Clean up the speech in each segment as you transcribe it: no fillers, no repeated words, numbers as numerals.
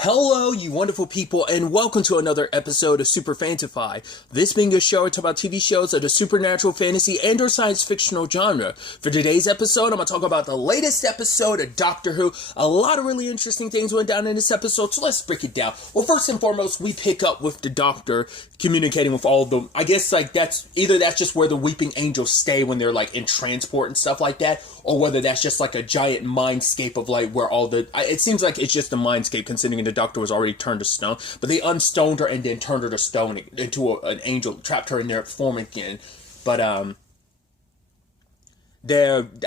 Hello, you wonderful people, and welcome to another episode of Super-Fanta-Fi. This being a show I talk about TV shows of the supernatural, fantasy, and or science fictional genre. For today's episode, I'm going to talk about the latest episode of Doctor Who. A lot of really interesting things went down in this episode, so let's break it down. Well, first and foremost, we pick up with the Doctor communicating with all of them. I guess, that's just where the Weeping Angels stay when they're, in transport and stuff like that, or whether that's just, a giant mindscape of, where all the... It seems like it's just a mindscape, considering the Doctor was already turned to stone, but they unstoned her and then turned her to stone into an angel, trapped her in their form again. But I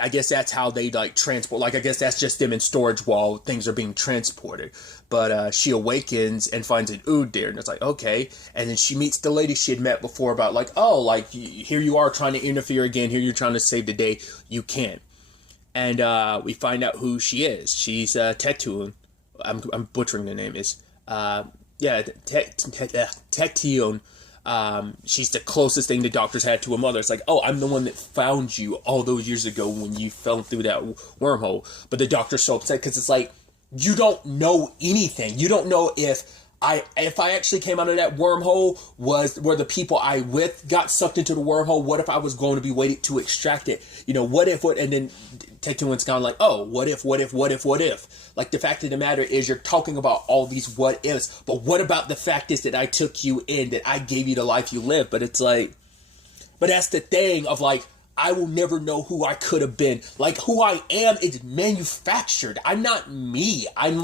guess that's how they transport. I guess that's just them in storage while things are being transported. But she awakens and finds an Ood there, and it's okay. And then she meets the lady she had met before about here you are trying to interfere again. Here you're trying to save the day. You can't. And we find out who she is. She's Tetun. I'm butchering the name. Tetiun. She's the closest thing the Doctor's had to a mother. It's I'm the one that found you all those years ago when you fell through that wormhole. But the Doctor's so upset because it's you don't know anything. You don't know if I actually came out of that wormhole, were the people I with got sucked into the wormhole. What if I was going to be waiting to extract it? What if, and then Tetuan's gone what if? The fact of the matter is you're talking about all these what ifs, but what about the fact is that I took you in, that I gave you the life you live? But it's but that's the thing of I will never know who I could have been. Who I am is manufactured. I'm not me. I'm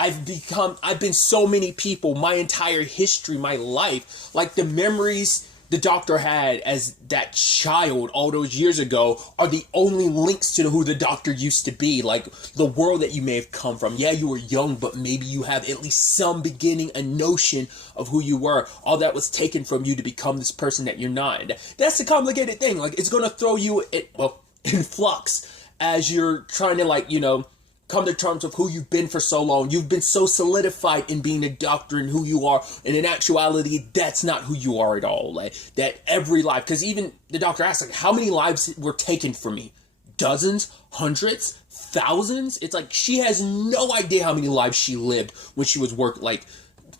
I've been so many people, my entire history, my life. The memories the Doctor had as that child all those years ago are the only links to who the Doctor used to be. The world that you may have come from. Yeah, you were young, but maybe you have at least some beginning, a notion of who you were. All that was taken from you to become this person that you're not. And that's the complicated thing. It's going to throw you in flux as you're trying to, come to terms with who you've been for so long. You've been so solidified in being a Doctor and who you are, and in actuality, that's not who you are at all. That every life, because even the Doctor asked, how many lives were taken from me? Dozens? Hundreds? Thousands? It's she has no idea how many lives she lived when she was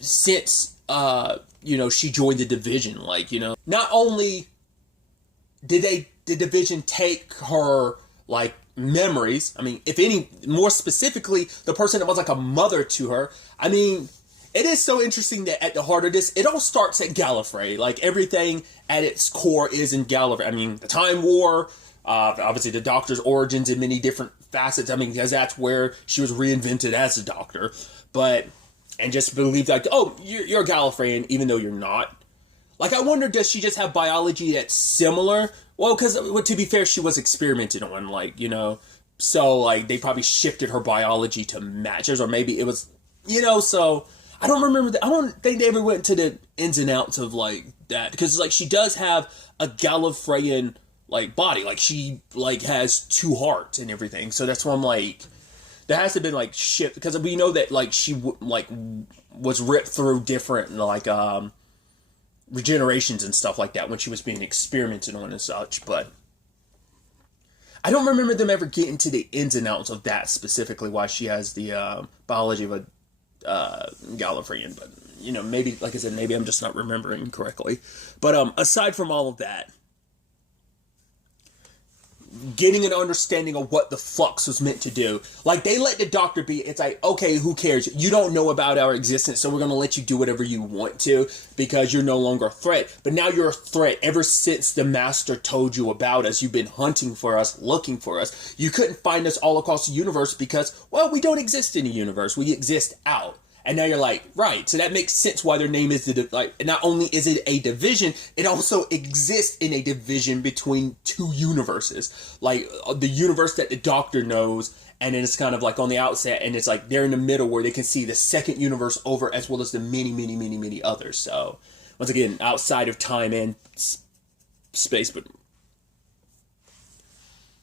since, she joined the Division, Not only did the Division take her, memories. If any, more specifically, the person that was a mother to her. It is so interesting that at the heart of this, it all starts at Gallifrey. Everything at its core is in Gallifrey. The Time War, obviously the Doctor's origins in many different facets. Because that's where she was reinvented as a Doctor. And just believed you're a Gallifreyan, even though you're not. I wonder, does she just have biology that's similar? Well, because, to be fair, she was experimented on, so, they probably shifted her biology to match hers, or maybe it was, so, I don't remember I don't think they ever went into the ins and outs of, that, because, she does have a Gallifreyan, body, she, has two hearts and everything, so that's why I'm, there has to have been, shift, because we know that, she, was ripped through different, regenerations and stuff like that when she was being experimented on and such, but I don't remember them ever getting to the ins and outs of that specifically, why she has the biology of a Gallifreyan, but maybe, like I said, maybe I'm just not remembering correctly. But aside from all of that, getting an understanding of what the Flux was meant to do. They let the Doctor be. It's okay, who cares? You don't know about our existence, so we're going to let you do whatever you want to because you're no longer a threat. But now you're a threat. Ever since the Master told you about us, you've been hunting for us, looking for us. You couldn't find us all across the universe because, we don't exist in the universe. We exist out. And now you're right, so that makes sense why their name is not only is it a division, it also exists in a division between two universes. The universe that the Doctor knows, and then it's kind of on the outset, and it's they're in the middle where they can see the second universe over as well as the many, many, many, many others. So, once again, outside of time and space, but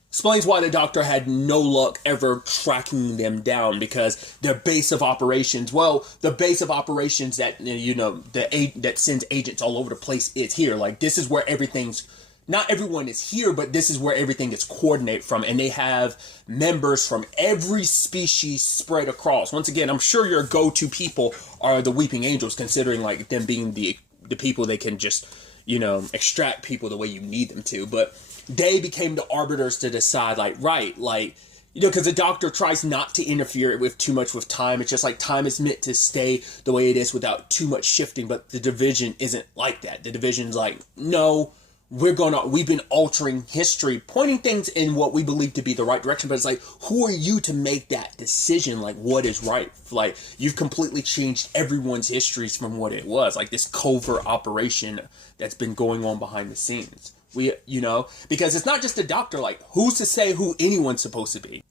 explains why the Doctor had no luck ever tracking them down, because their base of operations, that, that sends agents all over the place is here. This is where everything's not everyone is here, but this is where everything is coordinated from, and they have members from every species spread across. Once again, I'm sure your go-to people are the Weeping Angels, considering like them being the people they can just, extract people the way you need them to. But they became the arbiters to decide, because the Doctor tries not to interfere with too much with time. It's just like time is meant to stay the way it is without too much shifting, but the Division isn't like that. The Division's like, no, we've been altering history, pointing things in what we believe to be the right direction, but it's like, who are you to make that decision? Like, what is right? Like, you've completely changed everyone's histories from what it was, like this covert operation that's been going on behind the scenes. Because it's not just the Doctor, like, who's to say who anyone's supposed to be?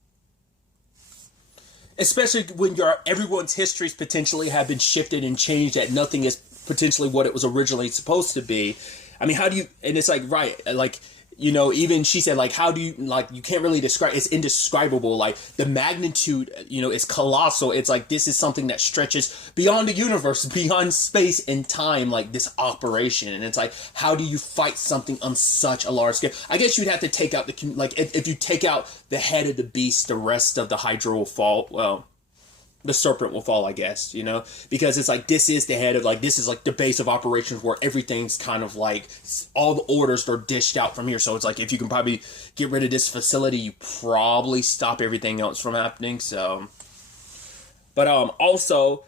Especially when everyone's histories potentially have been shifted and changed, that nothing is potentially what it was originally supposed to be. I mean, how do you, and it's like, right, like, even she said, like, how do you, like, you can't really describe, it's indescribable, like, the magnitude, is colossal. It's like, this is something that stretches beyond the universe, beyond space and time, like, this operation, and it's like, how do you fight something on such a large scale? I guess you'd have to take out if you take out the head of the beast, the rest of the Hydra will fall, well, the serpent will fall, I guess, because it's like, this is the head of, like, this is like the base of operations where everything's kind of like, all the orders are dished out from here. So it's like, if you can probably get rid of this facility, you probably stop everything else from happening. So, but also,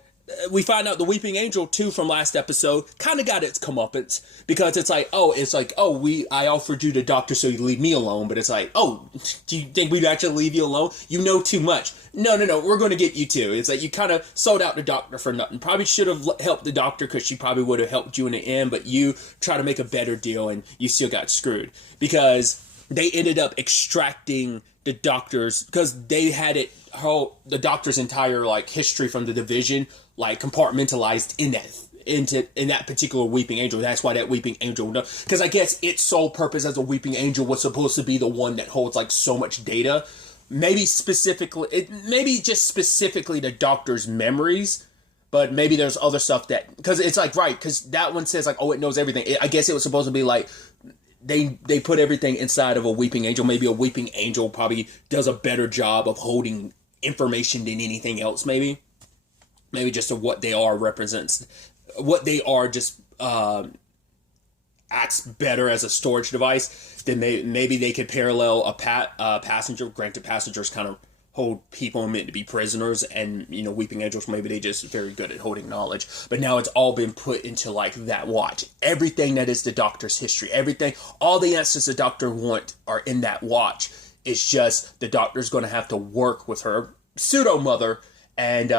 we find out the Weeping Angel too from last episode kind of got its comeuppance, because it's like, I offered you the Doctor so you leave me alone, but it's like, oh, do you think we'd actually leave you alone? You know too much. No, we're going to get you too. It's like, you kind of sold out the Doctor for nothing. Probably should have helped the Doctor, because she probably would have helped you in the end, but you try to make a better deal and you still got screwed, because they ended up extracting the Doctor's, because they had the Doctor's entire like history from the Division, like, compartmentalized in that particular Weeping Angel. That's why that Weeping Angel, because I guess its sole purpose as a Weeping Angel was supposed to be the one that holds like so much data. Maybe just specifically the Doctor's memories, but maybe there's other stuff that, because it's like, right, because that one says like, oh, it knows everything. I guess it was supposed to be like, they put everything inside of a Weeping Angel. Maybe a Weeping Angel probably does a better job of holding information than anything else, maybe just of what they are represents, what they are just acts better as a storage device. Then maybe they could parallel a passenger. Granted, passengers kind of hold people meant to be prisoners, and Weeping Angels, maybe they just very good at holding knowledge. But now it's all been put into like that watch. Everything that is the Doctor's history, everything, all the answers the Doctor want are in that watch. It's just the Doctor's going to have to work with her pseudo mother, and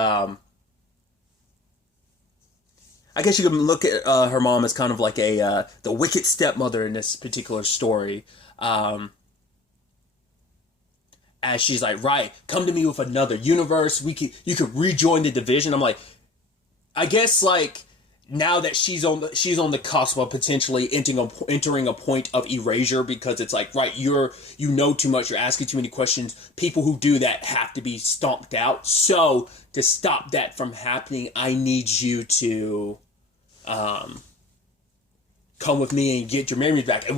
I guess you can look at her mom as kind of like the wicked stepmother in this particular story. As she's like, right, come to me with another universe. You could rejoin the Division. I'm like, I guess like now that she's on the cusp of potentially entering a point of erasure, because it's like, right, you know too much, you're asking too many questions. People who do that have to be stomped out. So to stop that from happening, I need you to come with me and get your memories back, and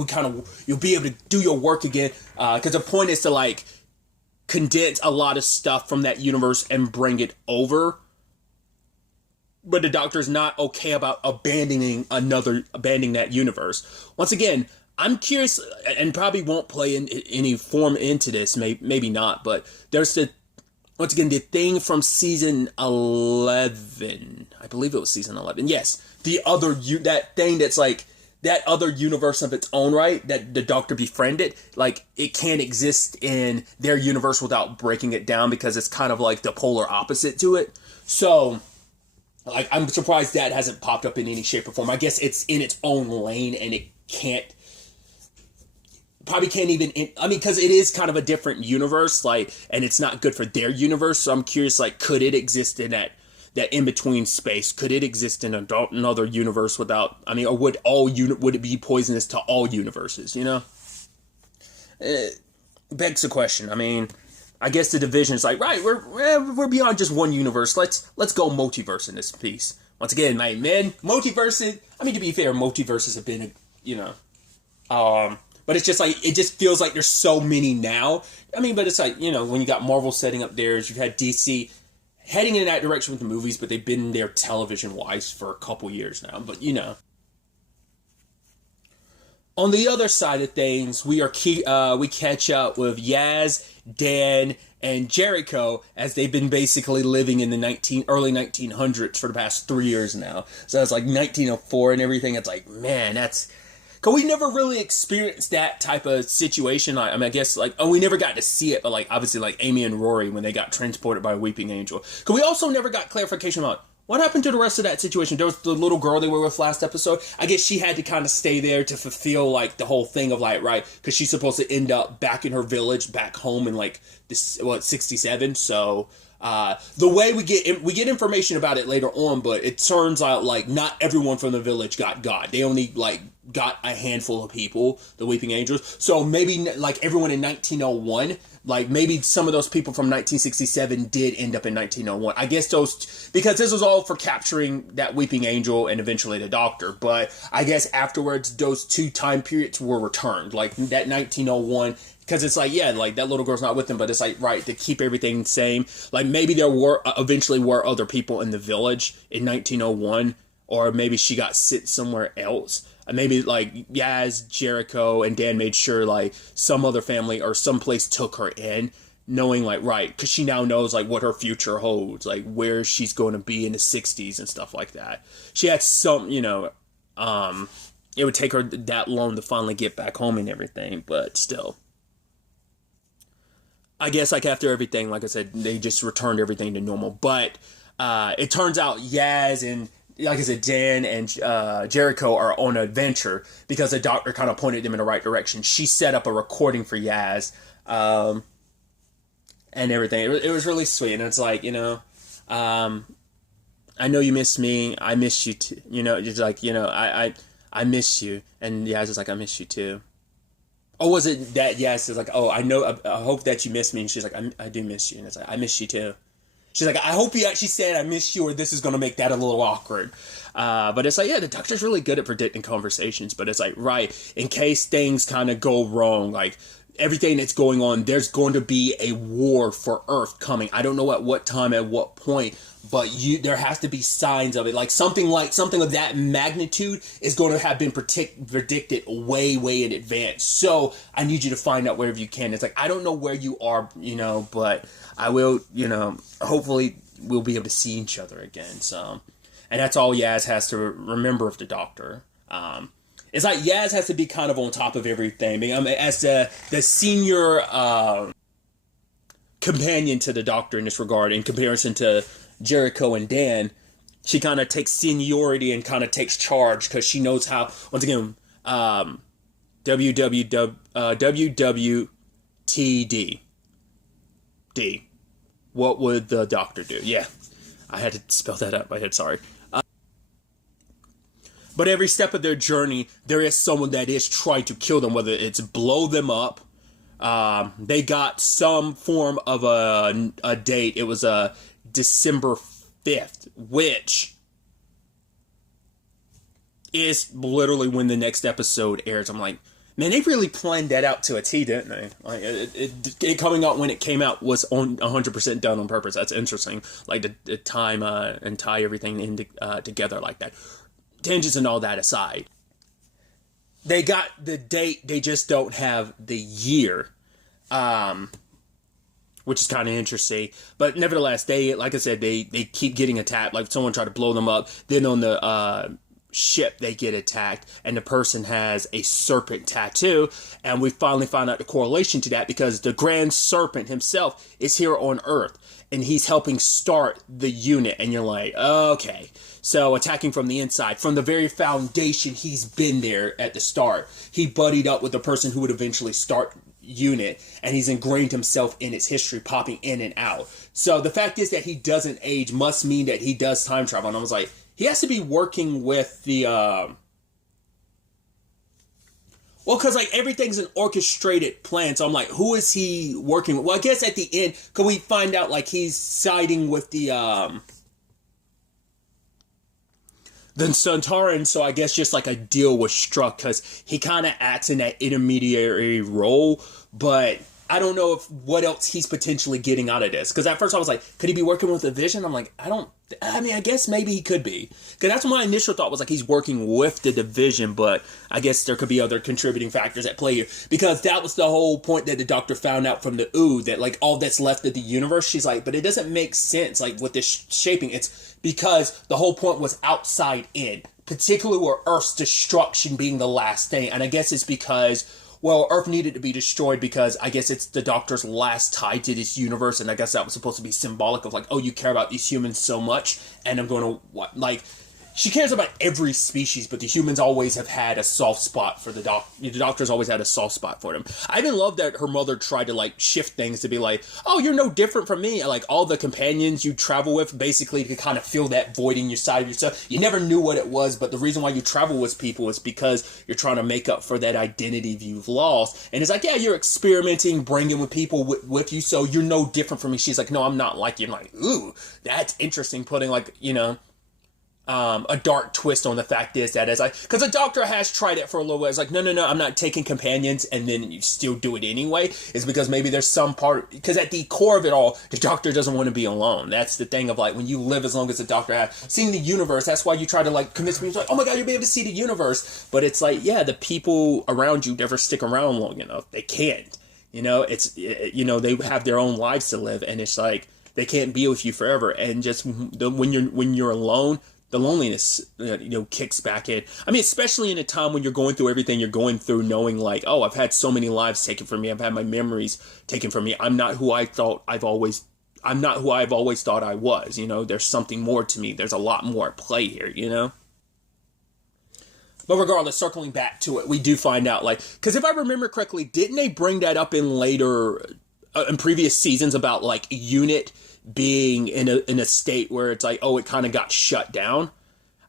you'll be able to do your work again. Because the point is to like condense a lot of stuff from that universe and bring it over. But the Doctor's not okay about abandoning that universe. Once again, I'm curious, and probably won't play in any form into this, maybe not, but there's the thing from season 11. I believe it was season 11. Yes, that thing that's like that other universe of its own right that the Doctor befriended, like it can't exist in their universe without breaking it down, because it's kind of like the polar opposite to it. So like, I'm surprised that hasn't popped up in any shape or form. I guess it's in its own lane, and it probably can't even, because it is kind of a different universe, like, and it's not good for their universe. So I'm curious, like, could it exist in that in-between space? Could it exist in another universe without, or would it be poisonous to all universes, It begs the question. I guess the Division is like, right, we're beyond just one universe. Let's go multiverse in this piece. Once again, multiverses. To be fair, multiverses have been, but But it's just like, it just feels like there's so many now. I mean, but it's like, you know, when you got Marvel setting up theirs, you've had DC heading in that direction with the movies, but they've been there television-wise for a couple years now. But, you know. On the other side of things, we catch up with Yaz, Dan, and Jericho as they've been basically living in the early 1900s for the past 3 years now. So it's like 1904 and everything. It's like, man, that's... Because we never really experienced that type of situation. I mean, I guess, like, we never got to see it, but, like, obviously, like, Amy and Rory when they got transported by a weeping angel. Because we also never got clarification about what happened to the rest of that situation. There was the little girl they were with last episode. I guess she had to kind of stay there to fulfill, like, the whole thing of, like, right, because she's supposed to end up back in her village, back home in, like, 67, so... the way we get information about it later on, but it turns out, like, not everyone from the village got God. They only, like, got a handful of people, the Weeping Angels. So maybe, like, everyone in 1901, like, maybe some of those people from 1967 did end up in 1901. I guess because this was all for capturing that Weeping Angel and eventually the Doctor. But I guess afterwards, those two time periods were returned. Like, that 1901... Because it's like, yeah, like, that little girl's not with them, but it's like, right, to keep everything the same. Like, maybe there were, eventually were other people in the village in 1901, or maybe she got sent somewhere else. Maybe, like, Yaz, Jericho, and Dan made sure, like, some other family or someplace took her in, knowing, like, right, because she now knows, like, what her future holds, like, where she's going to be in the 60s and stuff like that. She had some, you know, it would take her that long to finally get back home and everything, but still. I guess, like, after everything, like I said, they just returned everything to normal. But it turns out Yaz and, like I said, Dan and Jericho are on an adventure because the Doctor kind of pointed them in the right direction. She set up a recording for Yaz and everything. It was really sweet. And it's like, you know, I know you miss me. I miss you too. You know, just like, you know, I miss you. And Yaz is like, I miss you too. Or was it that, yes, it's like, oh, I know, I hope that you miss me. And she's like, I do miss you. And it's like, I miss you too. She's like, I hope you actually said I miss you, or this is going to make that a little awkward. But it's like, yeah, the Doctor's really good at predicting conversations. But it's like, right, in case things kind of go wrong, like, everything that's going on, there's going to be a war for Earth coming. I don't know at what time, at what point, but there has to be signs of it. Like something of that magnitude is going to have been predicted way, way in advance. So I need you to find out wherever you can. It's like, I don't know where you are, you know, but I will, you know, hopefully we'll be able to see each other again. So, and that's all Yaz has to remember of the Doctor. It's like Yaz has to be kind of on top of everything. I mean, as the senior companion to the Doctor in this regard, in comparison to Jericho and Dan, she kind of takes seniority and kind of takes charge because she knows how. Once again, WWTD. What would the Doctor do? Yeah, I had to spell that out in my head. Sorry. But every step of their journey, there is someone that is trying to kill them, whether it's blow them up. They got some form of a date. It was December 5th, which is literally when the next episode airs. I'm like, man, they really planned that out to a T, didn't they? Like, it coming out when it came out was 100% done on purpose. That's interesting. Like, the time and tie everything in together like that. Tangents and all that aside, they got the date, they just don't have the year, which is kind of interesting. But nevertheless, they, like I said, they keep getting attacked. Like, someone tried to blow them up. Then on the ship, they get attacked, and the person has a serpent tattoo. And we finally found out the correlation to that because the Grand Serpent himself is here on Earth, and he's helping start the unit. And you're like, okay. So attacking from the inside, from the very foundation, he's been there at the start. He buddied up with the person who would eventually start unit, and he's ingrained himself in its history, popping in and out. So the fact is that he doesn't age must mean that he does time travel. And I was like, he has to be working with the, well, because, like, everything's an orchestrated plan. So I'm like, who is he working with? Well, I guess at the end, could we find out, like, he's siding with the, the Sontaran, so I guess just like a deal was struck because he kind of acts in that intermediary role, but I don't know if what else he's potentially getting out of this. Because at first I was like, could he be working with the Vision? I'm like, I guess maybe he could be. Because that's what my initial thought was, like, he's working with the Division, but I guess there could be other contributing factors at play here. Because that was the whole point that the Doctor found out from the Ooh, that, like, all that's left of the universe. She's like, but it doesn't make sense, like, with this shaping. It's because the whole point was outside in. Particularly where Earth's destruction being the last thing. And I guess it's because, well, Earth needed to be destroyed because I guess it's the Doctor's last tie to this universe, and I guess that was supposed to be symbolic of like, oh, you care about these humans so much, and I'm going to, like, she cares about every species, but the humans always have had a soft spot for the Doctor. The Doctor's always had a soft spot for them. I even love that her mother tried to, like, shift things to be like, oh, you're no different from me. Like, all the companions you travel with, basically, to kind of fill that void in your side of yourself. You never knew what it was, but the reason why you travel with people is because you're trying to make up for that identity you've lost. And it's like, yeah, you're experimenting, bringing with people with you, so you're no different from me. She's like, no, I'm not like you. I'm like, ooh, that's interesting, putting, like, you know, a dark twist on the fact is that, as because the Doctor has tried it for a little while. It's like, no, I'm not taking companions, and then you still do it anyway. Is because maybe there's some part, because at the core of it all, the Doctor doesn't want to be alone. That's the thing of, like, when you live as long as the Doctor has, seeing the universe, that's why you try to, like, convince me, like, oh my god, you'll be able to see the universe. But it's like, yeah, the people around you never stick around long enough. They can't. You know, it's, you know, they have their own lives to live, and it's like, they can't be with you forever. And just when you're alone, the loneliness, you know, kicks back in. I mean, especially in a time when you're going through everything you're going through, knowing like, oh, I've had so many lives taken from me. I've had my memories taken from me. I'm not who I've always thought I was. You know, there's something more to me. There's a lot more at play here, you know? But regardless, circling back to it, we do find out, like, because if I remember correctly, didn't they bring that up in later, in previous seasons about, like, UNIT being in a state where it's like, oh, it kind of got shut down?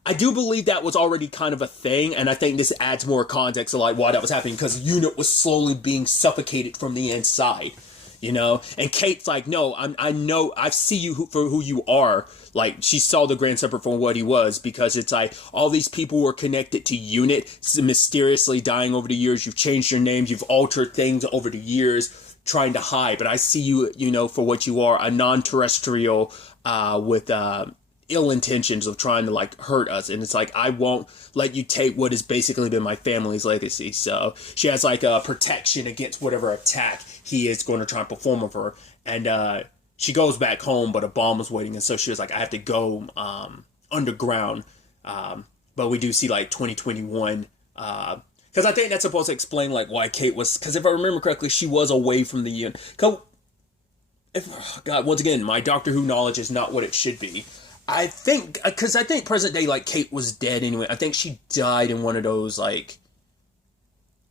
I do believe that was already kind of a thing, and I think this adds more context to like why that was happening, because UNIT was slowly being suffocated from the inside, you know? And Kate's like, no, I know, I see you for who you are. Like, she saw the Grand Serpent for what he was, because it's like, all these people were connected to UNIT, mysteriously dying over the years. You've changed your names, you've altered things over the years, trying to hide, but I see you, you know, for what you are, a non-terrestrial with ill intentions of trying to like hurt us. And it's like, I won't let you take what has basically been my family's legacy. So she has like a protection against whatever attack he is going to try and perform of her. And she goes back home, but a bomb was waiting, and so she was like, I have to go underground. But we do see like 2021 because I think that's supposed to explain, like, why Kate was... Because if I remember correctly, she was away from the unit. God, once again, my Doctor Who knowledge is not what it should be. I think... Because I think present day, like, Kate was dead anyway. I think she died in one of those, like...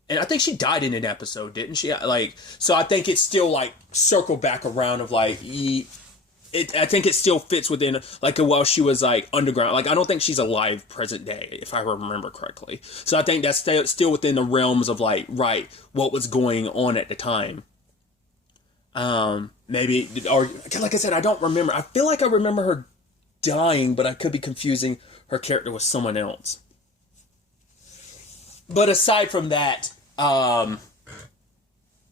And I think she died in an episode, didn't she? Like, so I think it's still, like, circled back around of, like... I think it still fits within, like, while she was, like, underground. Like, I don't think she's alive present day, if I remember correctly. So I think that's still within the realms of, like, right, what was going on at the time. Maybe, or, like I said, I don't remember. I feel like I remember her dying, but I could be confusing her character with someone else. But aside from that,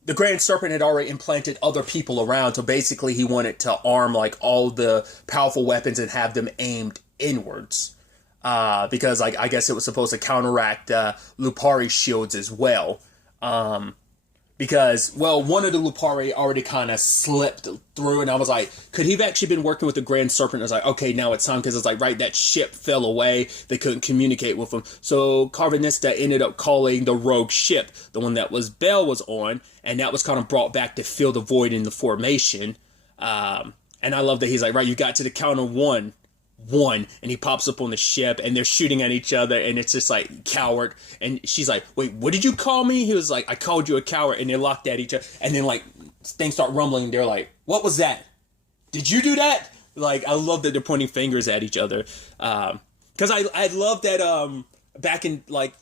the Grand Serpent had already implanted other people around, so basically he wanted to arm, like, all the powerful weapons and have them aimed inwards. Because, like, I guess it was supposed to counteract Lupari's shields as well. Because, well, one of the Lupari already kind of slipped through, and I was like, could he have actually been working with the Grand Serpent? I was like, okay, now it's time, because it's like, right, that ship fell away, they couldn't communicate with him. So Carvanista ended up calling the rogue ship, the one that was Bell was on, and that was kind of brought back to fill the void in the formation. And I love that he's like, right, you got to the count of one, and he pops up on the ship, and they're shooting at each other, and it's just like, coward. And she's like, wait, what did you call me? He was like, I called you a coward. And they're locked at each other, and then like things start rumbling, and they're like, what was that? Did you do that? Like, I love that they're pointing fingers at each other, because I love that back in, like,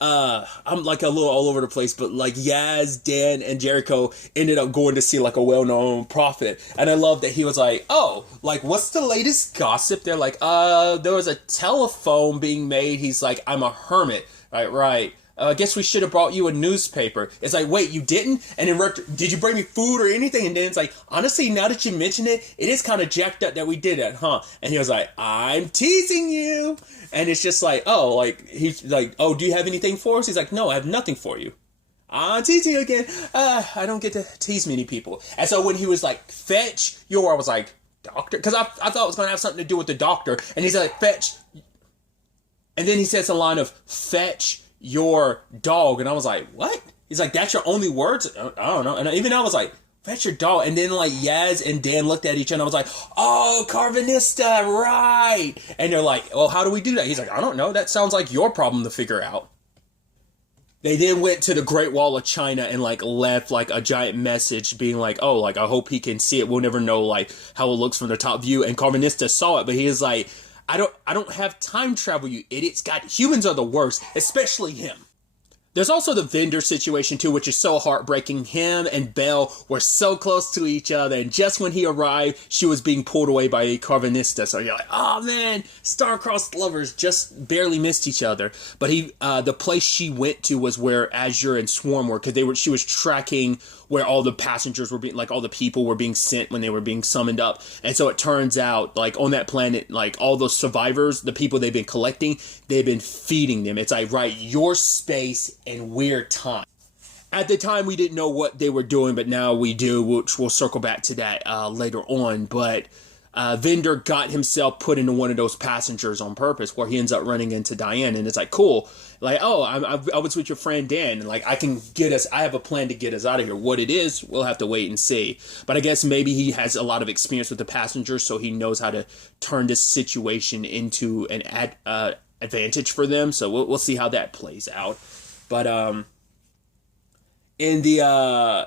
I'm like a little all over the place, but like Yaz, Dan, and Jericho ended up going to see like a well-known prophet, and I love that he was like, oh, like what's the latest gossip? They're like, there was a telephone being made. He's like, I'm a hermit. Right. I guess we should have brought you a newspaper. It's like, wait, you didn't? And then, did you bring me food or anything? And then it's like, honestly, now that you mention it, it is kind of jacked up that we did that, huh? And he was like, I'm teasing you. And it's just like, oh, like, he's like, oh, do you have anything for us? He's like, no, I have nothing for you. I'm teasing you again. I don't get to tease many people. And so when he was like, fetch your, I was like, doctor? Because I thought it was going to have something to do with the doctor. And he's like, fetch. And then he says a line of, fetch your dog. And I was like, what? He's like, that's your only words? I don't know. And even I was like, fetch your dog. And then like Yaz and Dan looked at each other and I was like, oh, Carvanista, right. And they're like, well, how do we do that? He's like, I don't know. That sounds like your problem to figure out. They then went to the Great Wall of China and like left like a giant message being like, oh, like I hope he can see it. We'll never know like how it looks from the top view. And Carvanista saw it, but he is like, I don't have time travel, you idiots. God, humans are the worst, especially him. There's also the vendor situation too, which is so heartbreaking. Him and Belle were so close to each other, and just when he arrived, she was being pulled away by a Carvanista. So you're like, oh man, star-crossed lovers just barely missed each other. But the place she went to was where Azure and Swarm were, because she was tracking where all the passengers were being, like all the people were being sent when they were being summoned up. And so it turns out, like on that planet, like all those survivors, the people they've been collecting, they've been feeding them. It's like, right, your space and we're time. At the time, we didn't know what they were doing, but now we do, which we'll circle back to that later on. But Vendor got himself put into one of those passengers on purpose, where he ends up running into Diane, and it's like, cool. Like, oh, I was with your friend Dan, and like I have a plan to get us out of here. What it is, we'll have to wait and see. But I guess maybe he has a lot of experience with the passengers, so he knows how to turn this situation into an advantage for them. So we'll see how that plays out. But in the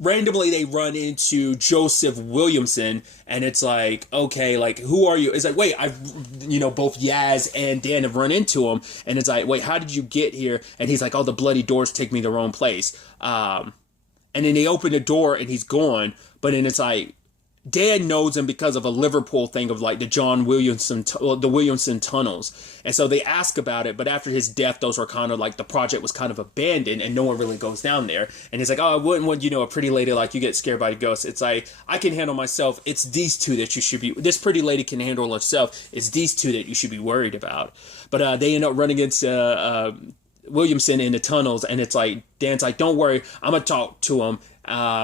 randomly they run into Joseph Williamson, and it's like, okay, like, who are you? It's like, wait, both Yaz and Dan have run into him, and it's like, wait, how did you get here? And he's like, oh, the bloody doors take me the wrong place. And then they open the door and he's gone, but then it's like, Dan knows him because of a Liverpool thing of like the Williamson tunnels. And so they ask about it, but after his death, those were kind of like, the project was kind of abandoned and no one really goes down there. And he's like, oh, I wouldn't want, a pretty lady like you get scared by ghosts. It's like, I can handle myself. It's these two that you should be, this pretty lady can handle herself. It's these two that you should be worried about. But they end up running into Williamson in the tunnels, and it's like, Dan's like, don't worry, I'm gonna talk to him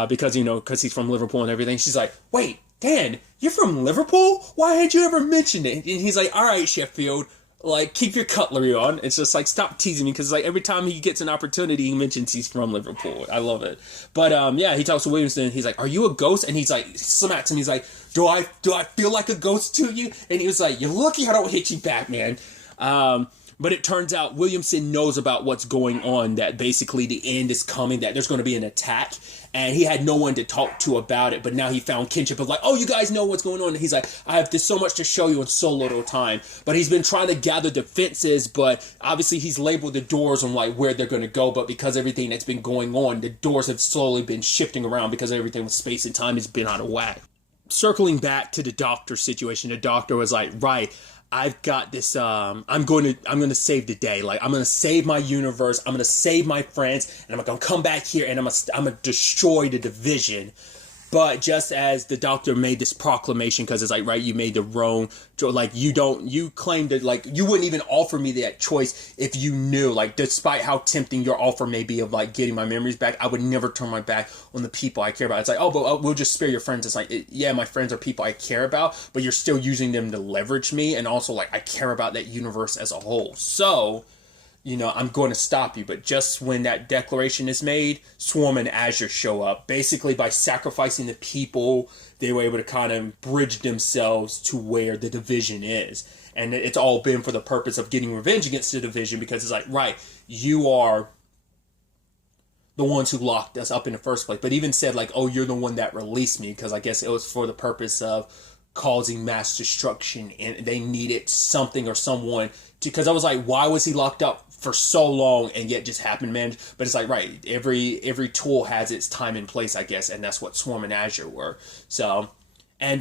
because he's from Liverpool and everything. She's like, wait, Dan, you're from Liverpool? Why had you ever mentioned it? And he's like, all right, Sheffield, like, keep your cutlery on. It's just like, stop teasing me, because like every time he gets an opportunity, he mentions he's from Liverpool. I love it. But yeah, he talks to Williamson. He's like, are you a ghost? And he's like, smacks him. He's like, do I feel like a ghost to you? And he was like, you're lucky I don't hit you back, man. But it turns out Williamson knows about what's going on, that basically the end is coming, that there's going to be an attack, and he had no one to talk to about it, but now he found kinship of like, oh, you guys know what's going on, and he's like, I have so much to show you in so little time. But he's been trying to gather defenses, but obviously he's labeled the doors on like where they're going to go, but because everything that's been going on, the doors have slowly been shifting around because everything with space and time has been out of whack. Circling back to the doctor situation, the doctor was like, right, I've got this, I'm going to save the day. Like, I'm going to save my universe. I'm going to save my friends, and I'm going to come back here and I'm going to destroy the division. But just as the doctor made this proclamation, because it's like, right, you made the wrong, like, you claimed that, like, you wouldn't even offer me that choice if you knew, like, despite how tempting your offer may be of, like, getting my memories back, I would never turn my back on the people I care about. It's like, oh, but we'll just spare your friends. It's like, yeah, my friends are people I care about, but you're still using them to leverage me, and also, like, I care about that universe as a whole. So, I'm going to stop you. But just when that declaration is made, Swarm and Azure show up. Basically, by sacrificing the people, they were able to kind of bridge themselves to where the division is. And it's all been for the purpose of getting revenge against the division, because it's like, right, you are the ones who locked us up in the first place. But even said, like, oh, you're the one that released me, because I guess it was for the purpose of causing mass destruction, and they needed something or someone to, because I was like, why was he locked up for so long and yet just happen to manage. But it's like, right, every tool has its time and place, I guess, and that's what Swarm and Azure were. So, and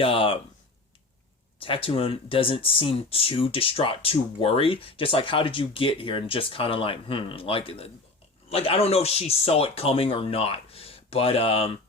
Tactune doesn't seem too distraught, too worried. Just like, how did you get here? And just kind of like, like I don't know if she saw it coming or not, but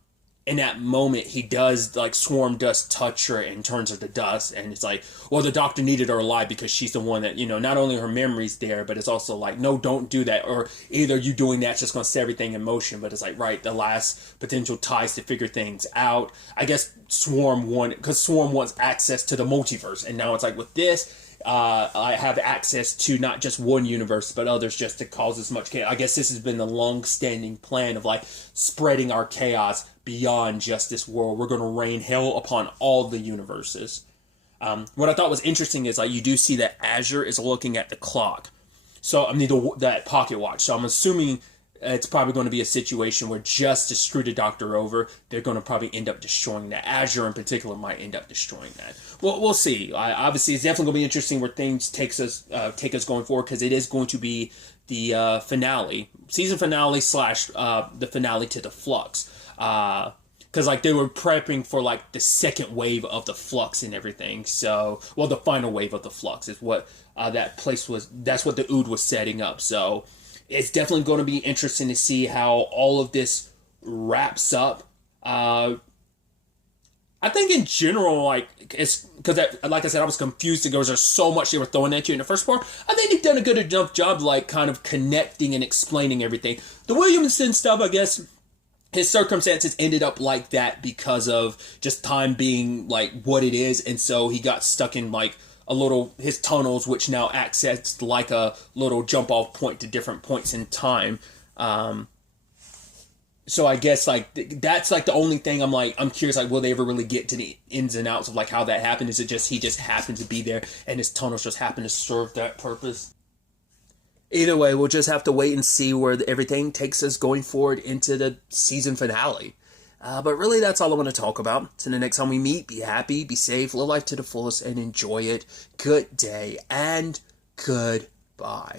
in that moment, he does, like, Swarm does touch her and turns her to dust, and it's like, well, the doctor needed her alive because she's the one that, not only her memory's there, but it's also like, no, don't do that, or either you doing that's just going to set everything in motion, but it's like, right, the last potential ties to figure things out. I guess Swarm because Swarm wants access to the multiverse, and now it's like, with this, I have access to not just one universe, but others, just to cause as much chaos. I guess this has been the long-standing plan of, like, spreading our chaos beyond just this world. We're going to rain hell upon all the universes. What I thought was interesting is, like, you do see that Azure is looking at the clock. So, I mean, that pocket watch. So I'm assuming it's probably going to be a situation where, just to screw the Doctor over, they're going to probably end up destroying that. Azure in particular might end up destroying that. Well, we'll see. Obviously, it's definitely going to be interesting where things take us going forward, because it is going to be the finale, season finale / the finale to the Flux. Because, like, they were prepping for, like, the second wave of the Flux and everything. So, well, the final wave of the Flux is what that place was. That's what the Ood was setting up. So, it's definitely going to be interesting to see how all of this wraps up. I think in general, like, it's because, like I said, I was confused because there's so much they were throwing at you in the first part. I think they've done a good enough job, like, kind of connecting and explaining everything. The Williamson stuff, I guess, his circumstances ended up like that because of just time being, like, what it is, and so he got stuck in, like, his tunnels, which now accessed like a little jump off point to different points in time. So I guess, like, that's, like, the only thing I'm curious, like, will they ever really get to the ins and outs of, like, how that happened? Is it just he just happened to be there and his tunnels just happened to serve that purpose? Either way, we'll just have to wait and see where everything takes us going forward into the season finale. But really, that's all I want to talk about. So the next time we meet, be happy, be safe, live life to the fullest, and enjoy it. Good day, and goodbye.